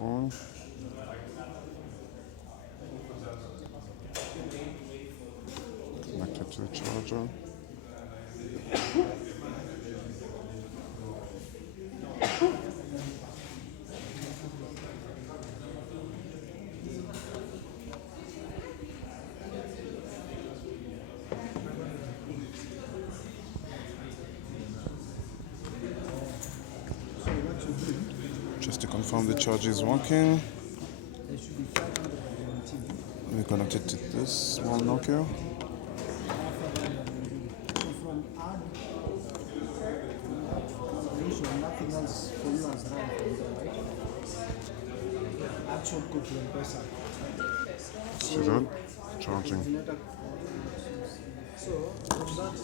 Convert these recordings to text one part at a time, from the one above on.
phone. Connect it to the charger. Just to confirm the charger is working, we connect it to this small Nokia. From nothing else for you as run from there, right? Actual code to M-Pesa. See that? Charging. So from that,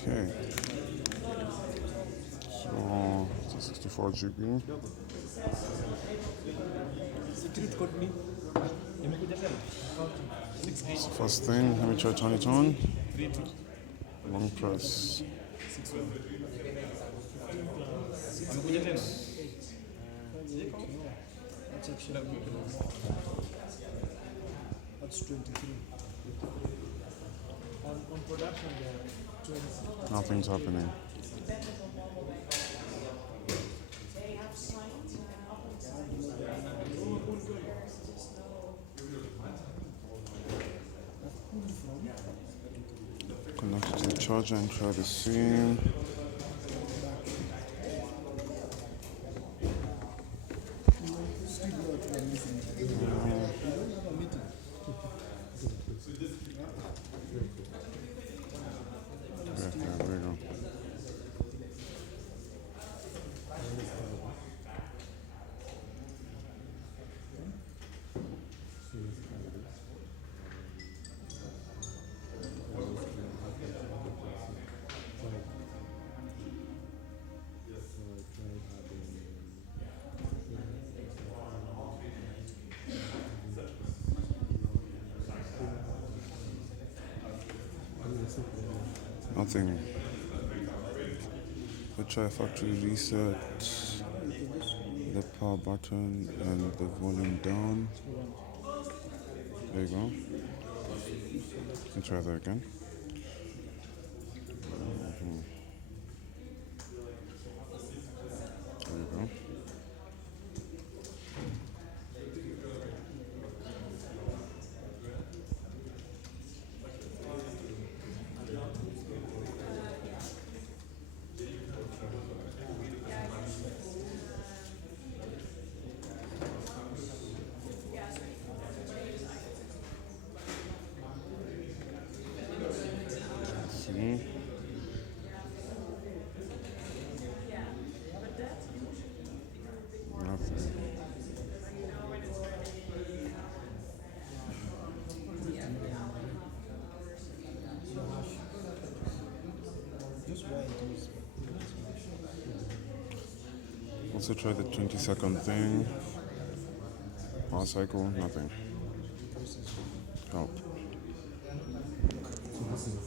Okay. So it's a 64 GB. secret code me. So first thing, let me try to turn it on. Long press. That's actually that's 23. On production, there are 20. Nothing's happening. Connect it to the charger and try the same. Still not what I'm missing. You don't have a meeting. Yeah, there we go. Nothing. We try factory reset, the power button and the volume down. There you go. And try that again. There you go. See? Nothing. Just why it is. Also try the 20-second thing. Power cycle, nothing. Help.